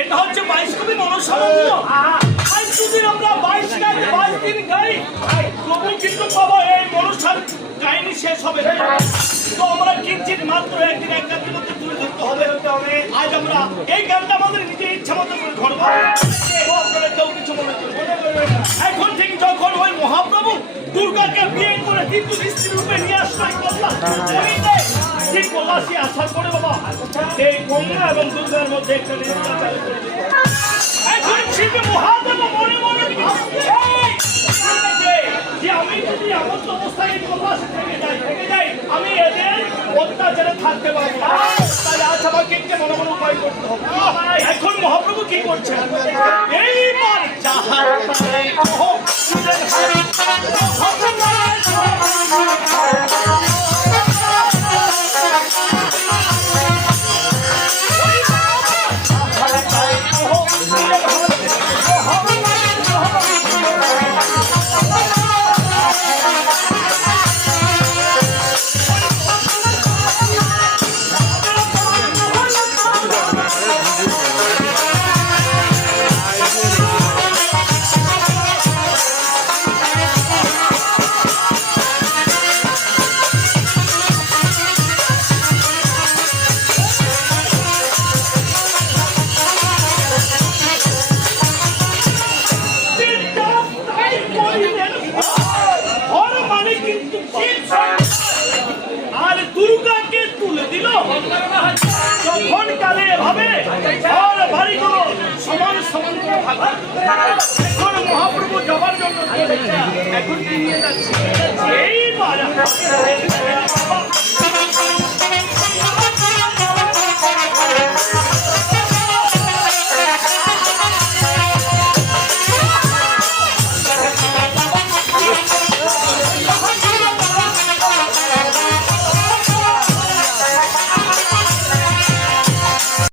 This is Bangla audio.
এটা হচ্ছে 22 কবি মনসানন্দ। আজ যদি আমরা 22 দিন গাই তবু কিন্তু বাবা এই মনসার কাহিনী শেষ হবে না। তো আমরা কিঞ্চিত মাত্র একদিন এক রাতের মধ্যে তুলে ধরতে হবে। আজ আমরা এই গানটা আমাদের নিজের ইচ্ছা মতো করে ধরবো। আপনারা কেউ কিছু মনে করবেন এখন ঠিক যখন ওই মহাপ্রভু দুর্গাকে বিয়ে করে কিন্তু স্ত্রী রূপে নিয়ে আসলেন বললাম ঠিক পলাশি আসার পরে বাবা এই গঙ্গা এবং দুর্গার মধ্যে একটা রিস্তা চালু করে দিল। এখন শিল্পী মহাদেব মনে মনে যে আমি যদি এমন অবস্থায় এই পলাশি থেকে যাই আমি এদের অত্যাচারে থাকতে পারবো না। তাহলে আজ আমাকে একটা মনে মনে উপায় করতে হবে। এখন মহাপ্রভু কি করছেন এইবার যাহার আর দুর্গাকে তুলে দিল। যখন কালে এভাবে আর বাড়িগুলো সমান সমান করে থাকা এখন মহাপ্রভু যাবার জন্য এখন নিয়ে যাচ্ছে এইবার